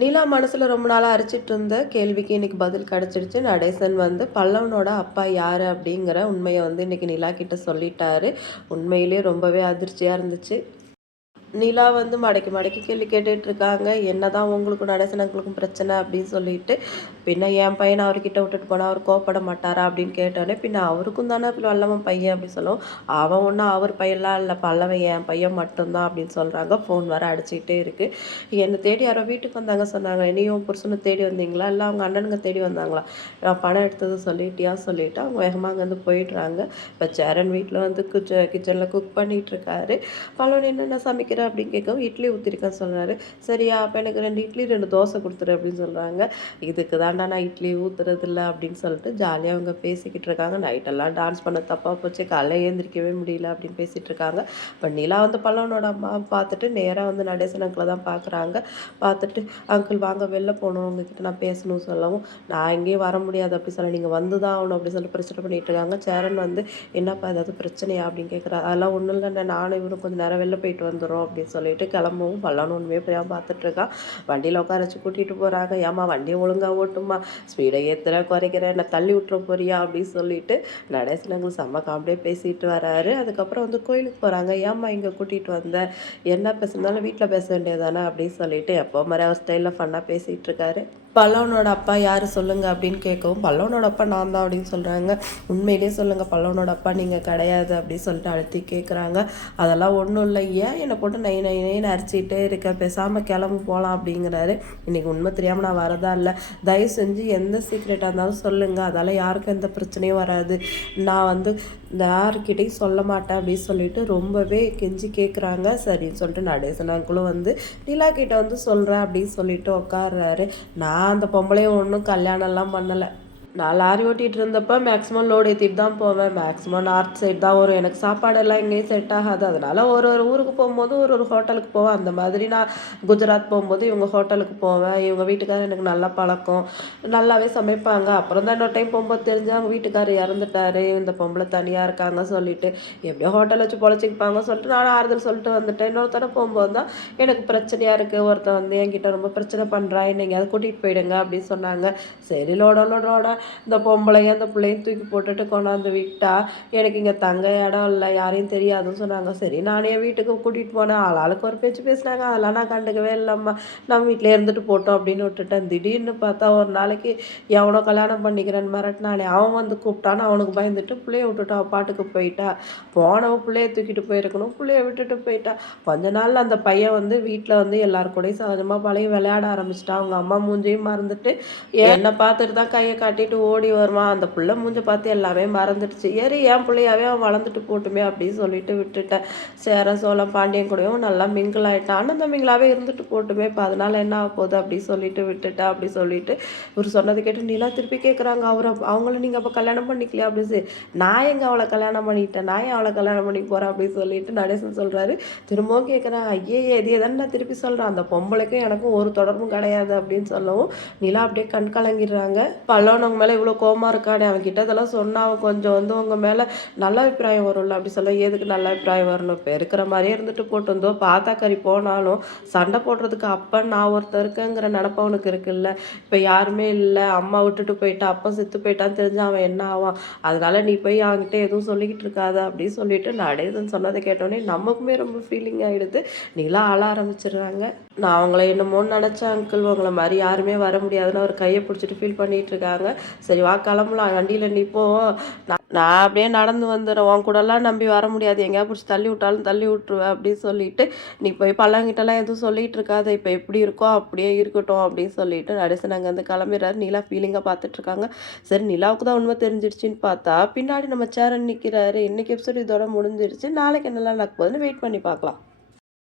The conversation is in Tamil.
நிலா மனசில் ரொம்ப நாளாக அரிச்சிட்டு இருந்த கேள்விக்கு இன்னைக்கு பதில் கிடச்சிடுச்சு நடேசன் வந்து பல்லவனோட அப்பா யார் அப்படிங்கிற உண்மையை வந்து இன்னைக்கு நிலா கிட்ட சொல்லிட்டாரு. உண்மையிலே ரொம்பவே அதிர்ச்சியாக இருந்துச்சு. நிலா வந்து மடக்கி மடக்கி கேள்வி கேட்டுட்டு இருக்காங்க என்னதான் உங்களுக்கும் நடசனங்களுக்கும் பிரச்சனை அப்படின்னு சொல்லிட்டு பின்ன என் பையனை அவர்கிட்ட விட்டுட்டு போனால் அவர் கோப்பட மாட்டாரா அப்படின்னு கேட்டோன்னே பின்ன அவருக்கும் தானே வல்லவன் பையன் அப்படின்னு சொல்லுவோம். அவன் ஒன்றும் அவர் பையன்லாம் இல்லை பல்லவன் என் பையன் மட்டும்தான் அப்படின்னு சொல்கிறாங்க ஃபோன் வர அடிச்சுக்கிட்டே இருக்குது என்னை தேடி யாரோ வீட்டுக்கு வந்தாங்க சொன்னாங்க. இனியும் புருஷனை தேடி வந்தீங்களா? இல்லை அவங்க அண்ணனுங்க தேடி வந்தாங்களா? நான் பணம் எடுத்தது சொல்லிட்டியா? சொல்லிவிட்டு அவங்க வேகமாக அங்கேருந்து போயிடுறாங்க. இப்போ சேரன் வீட்டில் வந்து கிச்சனில் குக் பண்ணிகிட்டு இருக்காரு பல்லவன் என்னென்ன சமைக்கிற அப்படின்னு கேட்கவும் இட்லி ஊற்றிருக்கேன்னு சொல்கிறாரு சரியா அப்போ எனக்கு ரெண்டு இட்லி ரெண்டு தோசை கொடுத்துரு அப்படின்னு சொல்கிறாங்க இதுக்கு தாண்டா நான் இட்லி ஊற்றுறதில்ல அப்படின்னு சொல்லிட்டு ஜாலியாக அவங்க பேசிக்கிட்டு இருக்காங்க. நைட்டெல்லாம் டான்ஸ் பண்ண தப்பாக போச்சு. காலைல ஏந்திரிக்கவே முடியல அப்படின்னு பேசிகிட்டு இருக்காங்க. இப்போ நிலா வந்து பல்லவனோட அம்மா பார்த்துட்டு நேராக வந்து நடேசன் அங்கிளை தான் பார்க்குறாங்க பார்த்துட்டு அங்கிள் வாங்க வெளில போகணும் உங்ககிட்ட நான் பேசணும் சொல்லவும். நான் எங்கேயும் வர முடியாது அப்படி சொல்ல நீங்கள் வந்து தான் ஆகணும் அப்படின்னு சொல்லி பிரச்சனை பண்ணிகிட்டு இருக்காங்க. சேரன் வந்து என்னப்பா ஏதாவது பிரச்சனையா? அப்படின்னு கேட்குறா அதெல்லாம் ஒன்றும் இல்லை நானும் இவரும் கொஞ்சம் நேரம் வெளில போயிட்டு வந்துடும் அப்படின்னு சொல்லிட்டு கிளம்பவும் பல்லவன் ஒன்றுமே போய் பார்த்துட்ருக்கான் வண்டியில் உட்கார வச்சு கூட்டிகிட்டு போகிறாங்க ஏமா வண்டி ஒழுங்காக ஓட்டுமா ஸ்பீடை ஏற்றுற குறைக்கிறேன் என்னை தள்ளி விட்டுற போறியா அப்படின்னு சொல்லிட்டு நடேசனங்கள் செம்ம காமெடியாக பேசிட்டு வராரு. அதுக்கப்புறம் வந்து கோயிலுக்கு போகிறாங்க ஏம்மா இங்கே கூட்டிகிட்டு வந்த? என்ன பேசுனாலும் வீட்டில் பேச வேண்டியதானே அப்படின்னு சொல்லிட்டு எப்போ மாதிரி அவர் ஸ்டைலில் ஃபன்னாக பேசிகிட்டு இருக்காரு. பல்லவனோட அப்பா யார் சொல்லுங்கள் அப்படின்னு கேட்கவும் பல்லவனோட அப்பா நான் தான் அப்படின்னு சொல்கிறாங்க உண்மையிலே சொல்லுங்கள் பல்லவனோட அப்பா நீங்கள் கிடையாது அப்படின்னு சொல்லிட்டு அழுத்தி கேட்குறாங்க அதெல்லாம் ஒன்றும் இல்லை ஏன் என்னை போட்டு நை நை நைன்னு அரிச்சிக்கிட்டே இருக்க? பேசாமல் கிளம்பு போகலாம் அப்படிங்கிறாரு. இன்றைக்கி உண்மை தெரியாமல் நான் வரதா இல்லை. தயவு செஞ்சு எந்த சீக்ரெட்டாக இருந்தாலும் சொல்லுங்கள் அதால் யாருக்கும் எந்த பிரச்சனையும் வராது. நான் வந்து யாருக்கிட்டையும் சொல்ல மாட்டேன் அப்படின்னு சொல்லிட்டு ரொம்பவே கெஞ்சி கேட்குறாங்க சரின்னு சொல்லிட்டு நடேசனாங்களும் வந்து நிலா கிட்ட வந்து சொல்கிறேன் அப்படின்னு சொல்லிட்டு உட்காடுறாரு நான் அந்த பொம்பளையும் ஒன்றும் கல்யாணம்லாம் பண்ணலை. நான் லாரி ஓட்டிகிட்டு இருந்தப்போ மேக்ஸிமம் லோடு ஏற்றிட்டு தான் போவேன். மேக்ஸிமம் நார்த் சைடு தான் வரும். எனக்கு சாப்பாடெல்லாம் எங்கேயும் செட் ஆகாது. அதனால் ஒரு ஒரு ஊருக்கு போகும்போது ஒரு ஒரு ஹோட்டலுக்கு போவேன். அந்த மாதிரி நான் குஜராத் போகும்போது இவங்க ஹோட்டலுக்கு போவேன். இவங்க வீட்டுக்காரர் எனக்கு நல்லா பழக்கம். நல்லாவே சமைப்பாங்க. அப்புறம் தான் இன்னொரு டைம் போகும்போது தெரிஞ்சு அவங்க வீட்டுக்காரர் இறந்துட்டாரு. இந்த பொம்பளை தனியாக இருக்காங்க சொல்லிட்டு. எப்படியோ ஹோட்டல் வச்சு பொழைச்சிப்பாங்க சொல்லிட்டு நான் ஆறுதல் சொல்லிட்டு வந்துட்டேன். இன்னொருத்தரை போகும்போது தான் எனக்கு பிரச்சனையாக இருக்குது ஒருத்தன் வந்து என்கிட்ட ரொம்ப பிரச்சனை பண்ணுறா நீங்கள் அதை கூட்டிகிட்டு போயிடுங்க அப்படின்னு சொன்னாங்க. சரி லோட லோடோட இந்த பொம்பளையும் அந்த பிள்ளையும் தூக்கி போட்டுட்டு கொண்டாந்து விட்டா எனக்கு இங்கே தங்க இடம் இல்லை யாரையும் தெரியாதுன்னு சொன்னாங்க. சரி நானே வீட்டுக்கு கூட்டிகிட்டு போனேன். ஆளாளுக்கு ஒரு பேச்சு பேசினாங்க. அதெல்லாம் நான் கண்டுக்கவே இல்லைம்மா. நம்ம வீட்டிலே இருந்துட்டு போட்டோம் அப்படின்னு விட்டுட்டேன். திடீர்னு பார்த்தா ஒரு நாளைக்கு எவனோ கல்யாணம் பண்ணிக்கிறேன்னு மிரட்டினானே. அவன் வந்து கூப்பிட்டான்னு அவனுக்கு பயந்துட்டு பிள்ளைய விட்டுட்டு அவள் பாட்டுக்கு போயிட்டா. போனவன் பிள்ளைய தூக்கிட்டு போயிருக்கணும். பிள்ளைய விட்டுட்டு போயிட்டா. கொஞ்ச நாள் அந்த பையன் வந்து வீட்டில் வந்து எல்லாரு கூடயும் சகஜமாக பழகி விளையாட ஆரம்பிச்சிட்டான் அவங்க அம்மா மூஞ்சையும் மறந்துட்டு என்னை பார்த்துட்டு தான் கையை காட்டிட்டு விட்டு ஓடி வருவான் அந்த பிள்ளை மூஞ்ச பார்த்து எல்லாமே மறந்துடுச்சு. ஏறி என் பிள்ளையாவே அவன் வளர்ந்துட்டு போட்டுமே அப்படின்னு சொல்லிட்டு விட்டுட்டேன். சேர சோழம் பாண்டியன் கூடயும் நல்லா மிங்கிள் ஆகிட்டான் அண்ணன் தம்பிங்களாவே இருந்துட்டு போட்டுமே இப்போ அதனால என்ன ஆக போகுது? அப்படி சொல்லிட்டு விட்டுட்டேன். அப்படி சொல்லிட்டு இவர் சொன்னதை கேட்டு நீலாம் திருப்பி கேட்குறாங்க அவரை அவங்கள நீங்கள் அப்போ கல்யாணம் பண்ணிக்கலையா? அப்படி சொல்லி நான் எங்கே அவளை கல்யாணம் பண்ணிட்டேன்? நான் அவளை கல்யாணம் பண்ணி போகிறேன் அப்படின்னு சொல்லிட்டு நடேசன் சொல்கிறாரு திரும்பவும் கேட்குறேன் ஐயே இதே தானே நான் திருப்பி சொல்கிறேன் அந்த பொம்பளைக்கும் எனக்கும் ஒரு தொடர்பும் கிடையாது அப்படின்னு சொல்லவும் நிலா அப்படியே கண் கலங்கிடுறாங்க. பல்லவனவங்க மேலே இவ்வளோ கோமா இருக்கானே அவன்கிட்ட இதெல்லாம் சொன்னால் அவன் கொஞ்சம் வந்து உங்கள் மேலே நல்ல அபிப்பிராயம் வரும்ல அப்படி சொல்ல எதுக்கு நல்ல அபிப்பிராயம் வரணும்? இப்போ இருக்கிற மாதிரியே இருந்துட்டு போட்டு வந்தோ பார்த்தா கறி போனாலும் சண்டை போடுறதுக்கு அப்போ நான் ஒருத்தர் இருக்கேங்கிற நினப்பு அவனுக்கு இருக்குல்ல. இப்போ யாருமே இல்லை அம்மா விட்டுட்டு போயிட்டா அப்பா செத்து போயிட்டான்னு தெரிஞ்சு அவன் என்ன ஆவான்? அதனால நீ போய் அவன்கிட்ட எதுவும் சொல்லிக்கிட்டு இருக்காத அப்படின்னு சொல்லிட்டு நடேசன் சொன்னதை கேட்டோடனே நமக்குமே ரொம்ப ஃபீலிங் ஆகிடுது நீலாம் ஆள ஆரம்பிச்சிடுறாங்க. நான் அவங்கள என்னமோன்னு நினச்சேன் அங்கிள் உங்களை மாதிரி யாருமே வர முடியாதுன்னு அவர் கையை பிடிச்சிட்டு ஃபீல் பண்ணிகிட்டு இருக்காங்க. சரி வா கிளம்பலாம். வண்டியில் நீ போ நான் நான் அப்படியே நடந்து வந்துடுறேன். உன் கூடலாம் நம்பி வர முடியாது. எங்கேயா பிடிச்சி தள்ளி விட்டாலும் தள்ளி விட்ருவேன் அப்படின்னு சொல்லிட்டு நீ போய் பழங்கிட்டலாம் எதுவும் சொல்லிட்டு இருக்காது. இப்போ எப்படி இருக்கோ அப்படியே இருக்கட்டும் அப்படின்னு சொல்லிட்டு நடேசன் அங்கேருந்து கிளம்பிடுறாரு. நிலா ஃபீலிங்காக பார்த்துட்ருக்காங்க சரி நிலாவுக்கு தான் உண்மை தெரிஞ்சிடுச்சின்னு பார்த்தா பின்னாடி நம்ம சேரன் நிற்கிறாரு இன்னைக்கு எபிசோட் இதோட முடிஞ்சிடுச்சு. நாளைக்கு என்னெல்லாம் நடக்க போகுதுன்னு வெயிட் பண்ணி பார்க்கலாம்.